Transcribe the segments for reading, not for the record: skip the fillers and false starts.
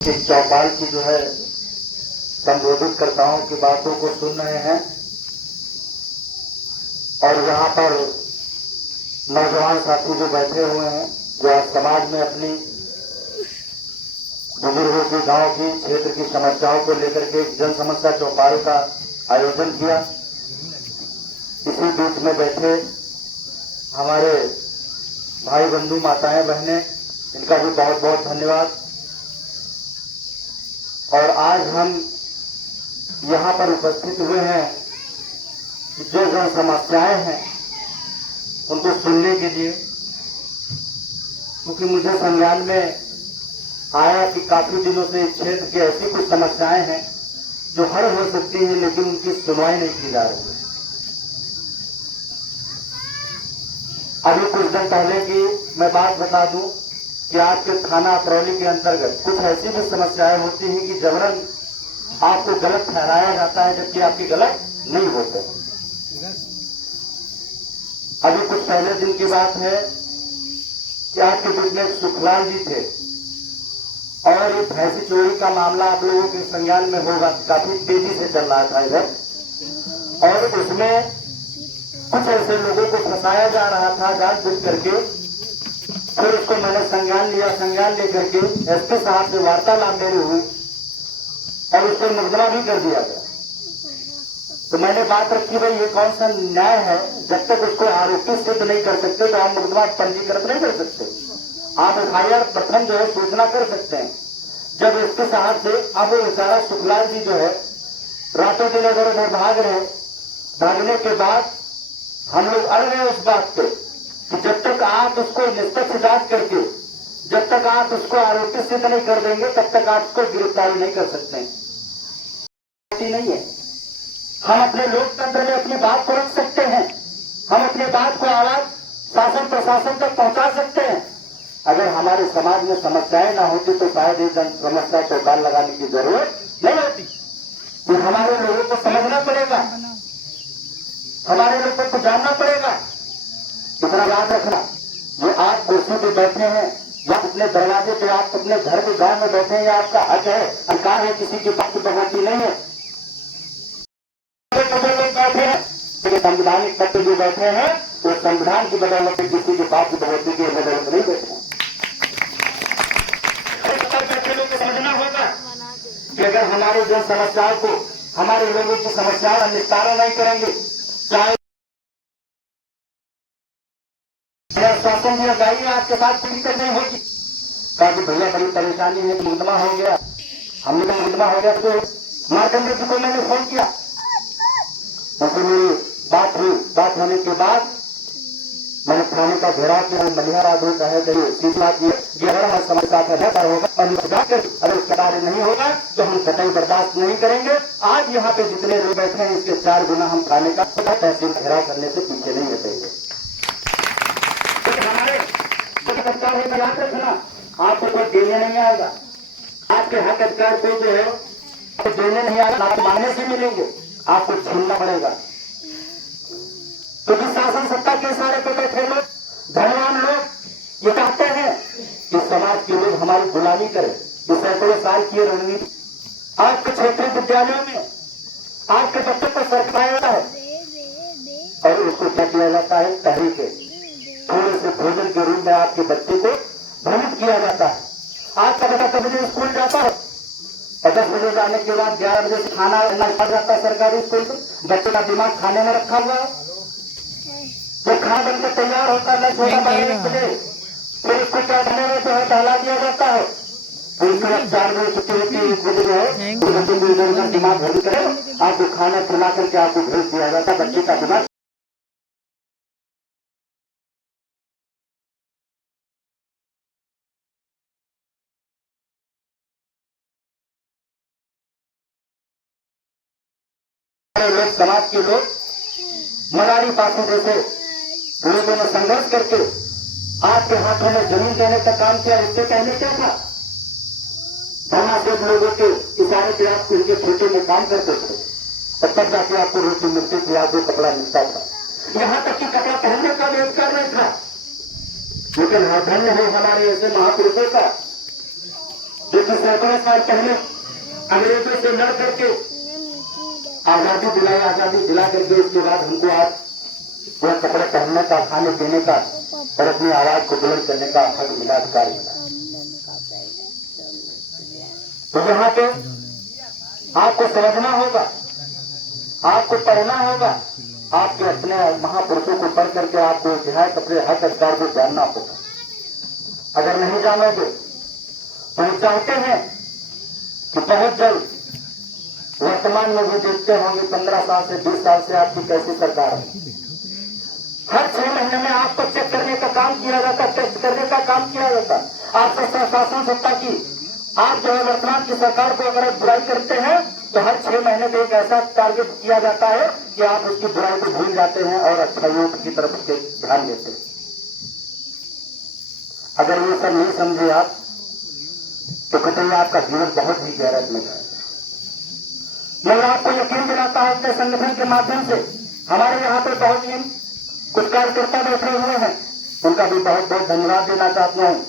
इस चौपाल की जो है संबोधित कर्ताओं की बातों को सुन रहे हैं और यहाँ पर नौजवान साथी जो बैठे हुए हैं, जो आज समाज में अपनी बुजुर्गों की, गांव की, क्षेत्र की समस्याओं को लेकर के जन समस्या चौपाल का आयोजन किया। इसी बीच में बैठे हमारे भाई बंधु, माताएं, बहनें, इनका भी बहुत बहुत धन्यवाद। और आज हम यहाँ पर उपस्थित हुए हैं कि जो जन समस्याएं हैं उनको सुनने के लिए, क्योंकि मुझे संज्ञान में आया कि काफी दिनों से इस क्षेत्र की ऐसी कुछ समस्याएं हैं जो हल हो सकती हैं, लेकिन उनकी सुनवाई नहीं की जा रही है। अभी कुछ दिन पहले की मैं बात बता दूं कि आपके थाना अतरौली के अंतर्गत कुछ ऐसी भी समस्याएं होती हैं कि जबरन आपको गलत ठहराया जाता है, जबकि आपकी गलत नहीं होते। अभी कुछ पहले दिन की बात है कि आपके बीच में एक सुखलाल जी थे और ये भैंसी चोरी का मामला आप लोगों के संज्ञान में होगा, काफी तेजी से चल रहा था इधर, और उसमें कुछ ऐसे लोगों को फंसाया जा रहा था जानबूझ करके। फिर उसको मैंने संज्ञान लिया, संज्ञान लेकर के एसपी साहब से वार्तालाप मेरी हुई और उसको मुकदमा भी कर दिया गया। तो मैंने बात रखी, भाई ये कौन सा न्याय है, जब तक उसको आरोपी सिद्ध नहीं कर सकते तो आप मुकदमा पंजीकृत नहीं कर सकते। आप एफआईआर प्रथम जो है सूचना कर सकते हैं। जब एसपी साहब से अब वो बेचारा सुखलाल जी जो है रातों दिन इधर उधर भाग रहे, भागने के बाद हम लोग अड़ गए उस बात पे कि जब तक आप उसको निष्पक्ष जांच करके, जब तक आप उसको आरोपी सिद्ध नहीं कर देंगे, तब तक आप उसको गिरफ्तारी नहीं कर सकते हैं। नहीं है, हम अपने लोकतंत्र में अपनी बात को रख सकते हैं, हम अपनी बात को आवाज शासन प्रशासन तक पहुंचा सकते हैं। अगर हमारे समाज में समस्याएं ना होती तो शायद ये जन समस्या चौपाल लगाने की जरूरत नहीं होती। तो हमारे लोगों को समझना पड़ेगा, हमारे लोगों को जानना पड़ेगा। इतना याद रखना, जो आप कुर्सी पे बैठे हैं या अपने दरवाजे पे, आप अपने घर के गांव में बैठे हैं, या आपका हक है, अधिकार है, किसी की बात की बढ़ोतरी नहीं है। बैठे हैं संवैधानिक तत्व जो बैठे हैं वो संविधान की बदौलत किसी की बात की बढ़ोतरी की बदौलत नहीं बैठे हैं। समझना होगा कि अगर हमारे जन समस्याओं को, हमारे लोगों की समस्याओं का निस्तारण नहीं करेंगे, चाहे शासन दिया जाइए, आपके साथ कोई दिक्कत नहीं होगी। कहा कि भैया बड़ी परेशानी है, मुकदमा हो गया, हमने का मुकदमा हो गया। तो मार्कंडे जी को मैंने फोन किया, उनसे मेरी बात हुई। बात होने के बाद मैंने थाने का घेराव किया, मलिहार आदमी का है सीधा की अगर हमारे समस्या का बेहतर होगा और जाकर अगर उसका कार्य नहीं होगा तो हम कतई बर्दाश्त नहीं करेंगे। आज यहाँ पे जितने लोग बैठे हैं इसके 4 गुना हम थाने का तहसील घेराव करने से पीछे नहीं हटेंगे। हमारे सरकार है, याद रखना, आपको कोई देने नहीं आएगा, आपके हक अधिकार को जो है देने नहीं आएगा, आपको मांगने से मिलेंगे, आपको छीनना पड़ेगा। क्योंकि शासन सत्ता के इशारे पर बैठे लोग, धनवान लोग ये चाहते हैं कि समाज के लोग हमारी गुलामी करें। ये सैकड़ों साल की रणनीति आज के क्षेत्रीय विद्यालयों में आज के बच्चों को सरकाया जाता है और उसको क्या किया जाता है, तहरीके थोड़े से भोजन के रूप में आपके बच्चे को भ्रमित किया जाता है। आज का बच्चा 10 बजे स्कूल जाता है और 10 बजे जाने के बाद 11 बजे से खाना पड़ जाता है सरकारी स्कूल में। बच्चे का दिमाग खाने में रखा हुआ है, वो खाना बनकर तैयार होता है, छोटा बनाने के लिए, फिर उसको क्या करने में जो है टहला दिया जाता है। फिर उसके बाद 4 बजे छुट्टी होती है, 1 बजे जो है बच्चे को इधर उधर दिमाग भर करे, आपको खाना खिला करके आपको भेज दिया जाता है। बच्चे का दिमाग लोग, समाज के लोग मरारी पासों जैसे लोगों ने संघर्ष करके आपके हाथों में जमीन देने का काम किया। इससे पहले क्या था, धनाशेष लोगों के इशारे पे आप उनके छोटे में काम करते थे और तब जाके आपको रोटी मिलती थी, आपको कपड़ा मिलता था, यहाँ तक कि कपड़ा पहनने का भी अधिकार नहीं था। लेकिन धन्य है हमारे ऐसे महापुरुषों का जो क्योंकि सैकड़ों साल पहले अंग्रेजों से लड़ करके आजादी दिला करके उसके बाद हमको आज वह कपड़े पहनने का, खाने पीने का और अपनी आवाज को बुलंद करने का हक मिला, अधिकार मिला। तो यहाँ पे आपको समझना होगा, आपको पढ़ना होगा, आपके अपने महापुरुषों को पढ़ करके आपको इतिहास अपने हक अधिकार को जानना होगा। अगर नहीं जानोगे तो हम चाहते हैं कि बहुत जल्द वर्तमान में भी देखते होंगे 15 साल से 20 साल से आपकी कैसी सरकार है। हर 6 महीने में आपको चेक करने का काम किया जाता, टेस्ट करने का काम किया जाता। आपसे शासन सत्ता की आप जो है वर्तमान की सरकार को अगर बुराई करते हैं तो हर 6 महीने में एक ऐसा टारगेट किया जाता है कि आप उसकी बुराई को भूल जाते हैं और अच्छाइयों की तरफ उसके ध्यान देते हैं। अगर ये सब नहीं समझे आप तो कतई आपका जीवन बहुत ही गहराई में जाएगा। मैं आपको यकीन दिलाता हूं अपने संगठन के माध्यम से, हमारे यहाँ पर बहुत ही कुछ कार्यकर्ता बैठे हुए हैं, उनका भी बहुत बहुत धन्यवाद देना चाहता हूँ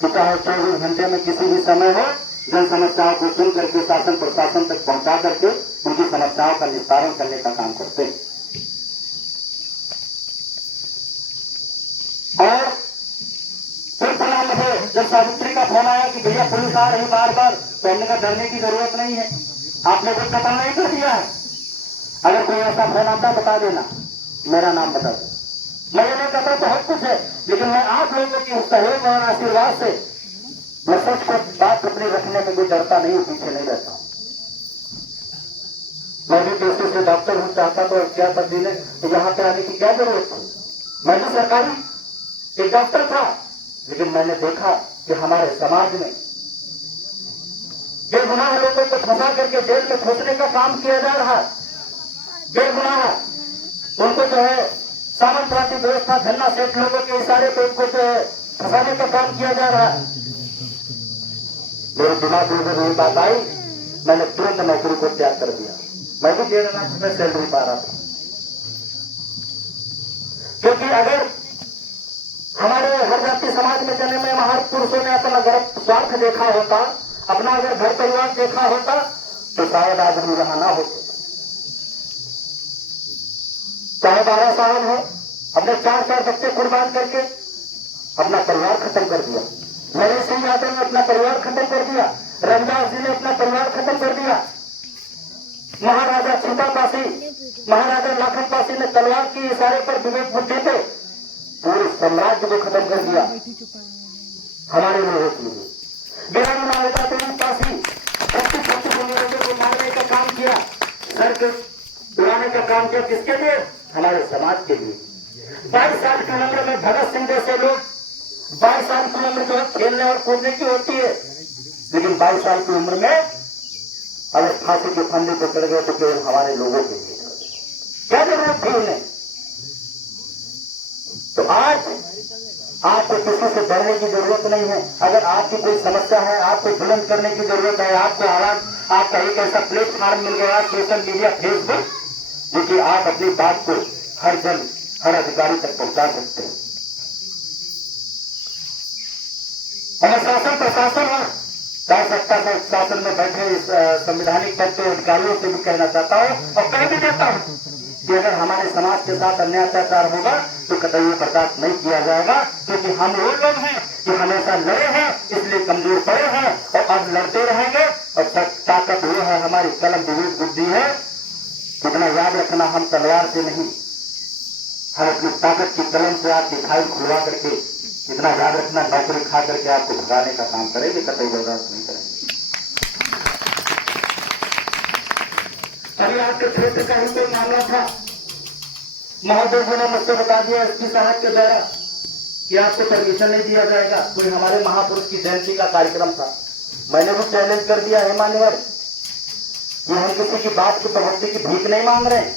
कि चाहे 24 घंटे में किसी भी समय हो, जन समस्याओं को सुन करके शासन प्रशासन तक पहुंचा करके उनकी समस्याओं का निस्तारण करने का काम करते हैं। और फिर बना मुझे जब सावित्री का फोन आया कि भैया पुलिस आ रही बार बार, तो हमने कहा डरने की जरूरत नहीं है, आपने कुछ पता नहीं कर दिया है। अगर कोई ऐसा फोन आता बता देना, मेरा नाम बता दो। मैं ये नहीं कहता बहुत कुछ है, लेकिन मैं आप लोगों की सहयोग और आशीर्वाद से मैं सच को बात अपनी रखने में कोई डरता नहीं, पीछे नहीं रहता हूं। मैं भी पेशे से डॉक्टर हूं, चाहता तो क्या तब्दील है, तो यहाँ पे आने की क्या जरूरत थी। मैं भी सरकारी एक डॉक्टर था, लेकिन मैंने देखा कि हमारे समाज में बेगुनाह लोगों को फंसा करके जेल में खोसने का काम किया जा रहा है। बेगुनाह उनको जो है सामंतवादी व्यवस्था धन्ना सेठ लोगों के इशारे पे उनको जो है फंसाने का काम किया जा रहा है। मेरे दिमाग में जब ये बात आई, मैंने तुरंत नौकरी को त्याग कर दिया। मैं भी 1.5 लाख रुपए सैलरी पा रहा था, क्योंकि अगर हमारे हर जाति समाज में जन्मे में महापुरुषों ने अपना गर्भ स्वार्थ देखा होता, अपना अगर घर परिवार देखा होता, तो शायद आज हम यहां ना होते। चाहे 12 साल हो, अपने 4 बच्चे कुर्बान करके अपना परिवार खत्म कर दिया। नरेश सिंह यादव ने अपना परिवार खत्म कर दिया, रविदास जी ने अपना परिवार खत्म कर दिया, महाराजा छीतापासी, महाराजा लाखनपासी ने तलवार के इशारे पर विवेक बुद्धि पे पूरे साम्राज्य को खत्म कर दिया हमारे लोगों के लिए। वीरांगना पासी 36 लोगों को मारने का काम किया, सर के उड़ाने का काम किया, किसके लिए? हमारे समाज के लिए। 22 साल की उम्र में भगत सिंह जैसे लोग, 22 साल की उम्र जो है खेलने और कूदने की होती है, लेकिन 22 साल की उम्र में अगर फांसी के फंदे को चढ़ गए तो केवल हमारे लोगों के लिए क्या जरूरत थी उन्हें। तो आज आपको किसी से डरने की जरूरत नहीं है। अगर आपकी कोई समस्या है, आपको बुलंद करने की जरूरत है, आपको आवाज, आपका एक ऐसा प्लेटफॉर्म मिल गया सोशल मीडिया, फेसबुक, जिसकी आप अपनी बात को हर जन, हर अधिकारी तक पहुंचा सकते हैं। और शासन प्रशासन है, चाहे सत्ता से शासन में बैठे इस संवैधानिक पद के अधिकारियों से भी कहना चाहता हूं और कह भी देता हूं कि अगर हमारे समाज के साथ अन्याय अत्याचार होगा तो कतई बर्दाश्त नहीं किया जाएगा, क्योंकि हम वो लोग हैं जो हमेशा लड़े हैं, इसलिए कमजोर पड़े हैं और अब लड़ते रहेंगे। और ताकत वो है हमारी कलम, विवेक बुद्धि है। कितना याद रखना, हम तलवार से नहीं, हम अपनी ताकत की कलम से आपकी फाइल खुलवा करके, इतना याद रखना, नौकरी खा करके आपको भगाने का काम करेंगे, कतई बर्दाश्त नहीं करेंगे। अभी आपके क्षेत्र का ही कोई मामला था, महोदय जी ने मुझसे बता दिया एसपी साहब के द्वारा कि आपको परमिशन नहीं दिया जाएगा। कोई हमारे महापुरुष की जयंती का कार्यक्रम था, मैंने भी चैलेंज कर दिया है मान्यवर कि हम किसी की बात की प्रवृत्ति की भीख नहीं मांग रहे हैं,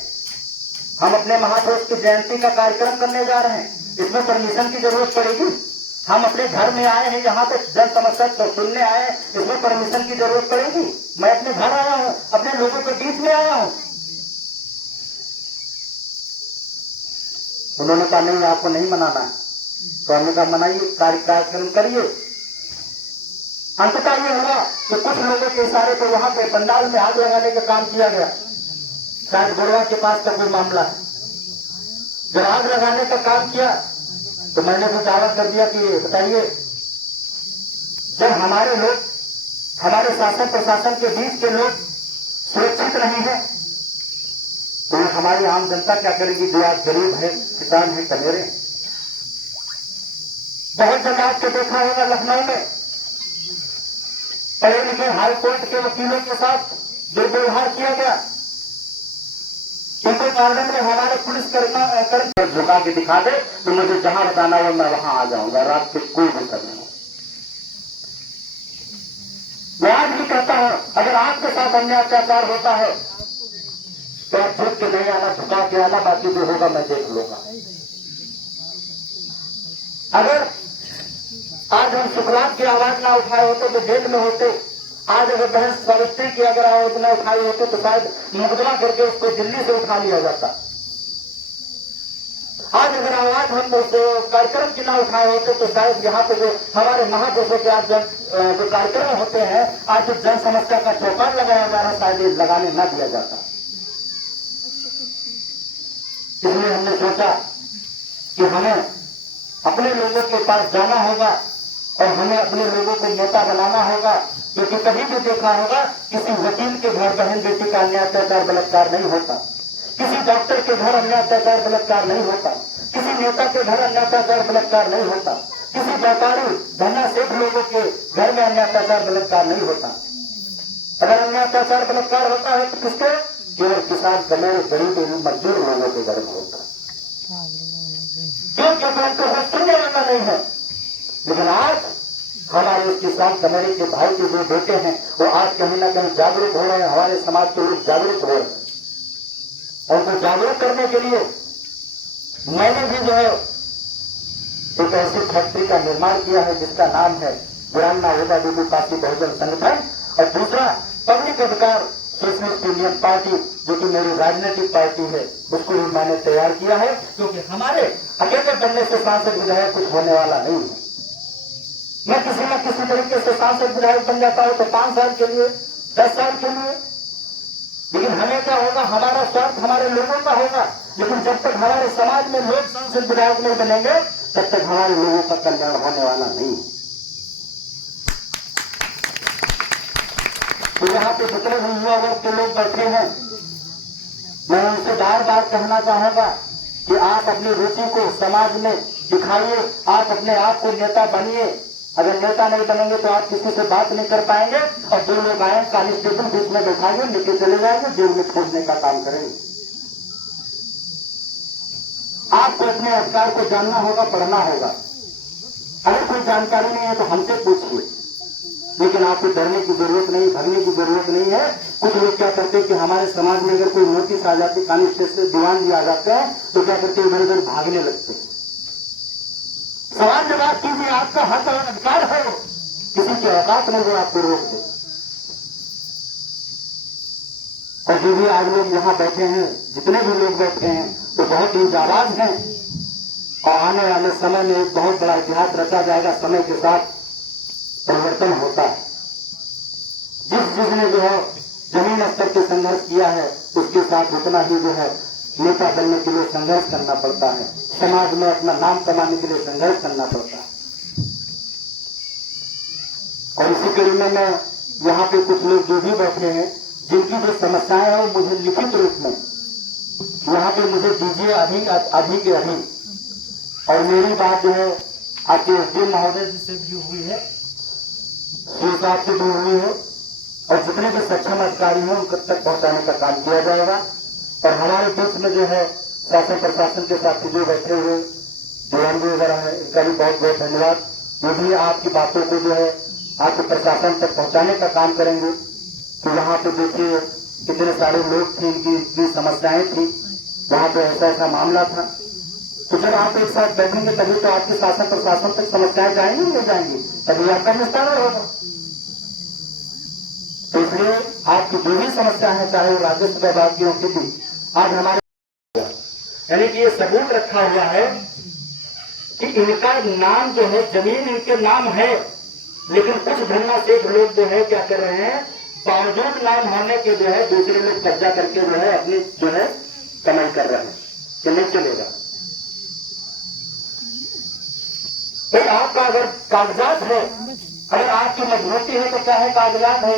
हम अपने महापुरुष की जयंती का कार्यक्रम करने जा रहे हैं, इसमें परमिशन की जरूरत पड़ेगी। हम अपने घर में आए हैं, यहाँ पे जन समस्या तो सुनने आए हैं, इसमें परमिशन की जरूरत पड़ेगी। मैं अपने घर आया हूँ, अपने लोगों के बीच में आया हूँ। उन्होंने कहा नहीं, आपको नहीं मनाना है, तो हमने कहा मनाइए, कार्यक्रम करिए। अंततः ये हुआ कि कुछ लोगों के इशारे पर वहां पे पंडाल में आग लगाने का काम किया गया। शायद गोरवा के पास का कोई मामला है। जब आग लगाने का काम किया तो मैंने भी दावा कर दिया कि बताइए, जब हमारे लोग, हमारे शासन प्रशासन के बीच के लोग सुरक्षित नहीं है तो हमारी आम जनता क्या करेगी, जो आज गरीब है, किसान है, कमेरे। बहुत जगह आपको देखा होगा लखनऊ में पढ़े लिखे हाई कोर्ट के वकीलों के साथ जो व्यवहार किया गया, इनको कारण में हमारे पुलिस कर्मी झुका के दिखा दे तो मुझे जहां बताना हो मैं वहां आ जाऊंगा, रात के कोई भी करना हो। मैं आज भी कहता हूं, अगर आपके साथ अन्याय अत्याचार होता है तो आप झुक के नहीं आना, झुका के आना, बाकी जो होगा मैं देख लूंगा। अगर आज हम सुखलाल की आवाज ना उठाए होते तो जेल में होते। आज अगर बहन सावित्री की अगर आवाज न उठाई होती तो शायद मुकदमा करके उसको दिल्ली से उठा लिया जाता। आज अगर आवाज हम उस कार्यक्रम की ना उठाए होते तो शायद यहाँ पे जो हमारे महापुरुषों के आज जो कार्यक्रम होते हैं, आज जो जन समस्या का चौपाल लगाया जा रहा है, शायद लगाने न दिया जाता। इसलिए हमने सोचा कि हमें अपने लोगों के पास जाना होगा और हमें अपने लोगों को नेता बनाना होगा, क्योंकि कभी भी देखा होगा किसी वकील के घर बहन बेटी का अन्याय अत्याचार बलात्कार नहीं होता, किसी डॉक्टर के घर अन्याय अत्याचार बलात्कार नहीं होता, किसी नेता के घर अन्याय अत्याचार बलात्कार नहीं होता, किसी व्यापारी धन्ना सेठ लोगों के घर में अन्याय अत्याचार बलात्कार नहीं होता। अगर अन्याय अत्याचार बलात्कार होता है तो किसके, केवल किसान, कमेरे, गरीब एवं मजदूर लोगों के घर में होता है, क्योंकि उनको सुनने वाला नहीं है। लेकिन आज हमारे उस किसान कमेरे के भाई के जो बेटे हैं वो आज कहीं ना कहीं जागरूक हो रहे हैं, हमारे समाज के लोग जागरूक हो रहे हैं। और उनको जागरूक करने के लिए मैंने भी जो है एक ऐसी फैक्ट्री का निर्माण किया है जिसका नाम है बुरान्ना होगा बीबी पार्टी बहुजन संगठन, और दूसरा पब्लिक अधिकार सोशलिस्ट इंडियन पार्टी जो कि मेरी राजनीतिक पार्टी है, उसको भी मैंने तैयार किया है। क्योंकि हमारे अकेले बनने से सांसद विधायक कुछ होने वाला नहीं है। मैं किसी न किसी तरीके से सांसद विधायक बन जाता हूं तो 5 साल के लिए, 10 साल के लिए, लेकिन हमें क्या होगा, हमारा स्वार्थ हमारे लोगों का होगा। लेकिन जब तक हमारे समाज में लोग सांसद विधायक नहीं बनेंगे तब तक हमारे लोगों का कल्याण होने वाला नहीं। तो यहाँ पे जितने भी युवा वर्ग के लोग बैठे हैं, मैं उनसे बार बार कहना चाहूंगा कि आप अपनी रुचि को समाज में दिखाइए, आप अपने आप को नेता बनिए। अगर नेता नहीं बनेंगे तो आप किसी से बात नहीं कर पाएंगे, और जो लोग आए कांस्टेबल बीच में बैठाएंगे, लेके चले जाएंगे, जेल में छोड़ने का काम करेंगे। आपको अपने अधिकार को जानना होगा, पढ़ना होगा। अगर कोई जानकारी नहीं है तो हमसे पूछिए, लेकिन आपको डरने की जरूरत नहीं, भरने की जरूरत नहीं है। कुछ लोग क्या करते हैं कि हमारे समाज में अगर कोई नोटिस आ जाती, कांस्टेबल से दीवान भी आ जाते हैं तो क्या करते हैं, इधर उधर भागने लगते हैं। सवाल जवाब कीजिए, आपका हक और अधिकार है, किसी की औकात नहीं है आपको रोक दे। और जो भी आज लोग यहाँ बैठे हैं, जितने भी लोग बैठे हैं, वो बहुत ही जाबाज हैं, और आने वाले समय में एक बहुत बड़ा इतिहास रचा जाएगा। समय के साथ परिवर्तन होता है। जिसने जो है जमीन स्तर के संघर्ष किया है, उसके साथ उतना ही जो है नेता बनने के लिए संघर्ष करना पड़ता है, समाज में अपना नाम कमाने के लिए संघर्ष करना पड़ता है। और इसी कड़ी में मैं यहाँ पे कुछ लोग जो भी बैठे हैं, जिनकी जो समस्याएं हैं वो मुझे लिखित रूप में यहाँ पे मुझे दीजिए अभी के अभी। और मेरी बात जो है आपके एसडीएम महोदय जी से भी हुई है, श्री साहब से भी हुई है, और जितने भी सक्षम अधिकारी हैं उन तक पहुंचाने का काम किया जाएगा। और हमारे बीच में जो है शासन प्रशासन के साथ जो बैठे हुए डीएमडी वगैरह है, इनका भी बहुत बहुत धन्यवाद। वो भी आपकी बातों को जो है आपके प्रशासन तक पहुंचाने का काम करेंगे। तो यहाँ पे देखिए कितने सारे लोग थे, इनकी समस्याएं थी, वहाँ पे ऐसा ऐसा मामला था। तो जब आप एक साथ बैठेंगे तभी तो आपके शासन प्रशासन तक समस्याएं जाएंगी, नहीं जाएंगी, तभी आपका निस्तारण होगा। तो इसलिए आपकी जो भी समस्या है, चाहे वो राजस्व विभाग की हो, किसी आज हमारे यानी कि ये सबूत रखा हुआ है कि इनका नाम जो है, जमीन इनके नाम है, लेकिन कुछ धन्ना सेठ लोग जो है क्या कर रहे हैं, बावजूद नाम होने के जो है दूसरे लोग कब्जा करके जो है अपनी जो है कमाई कर रहे हैं। चलिए चलेगा भाई, आपका अगर कागजात है, अगर आपकी मजबूती है तो क्या है, कागजात है।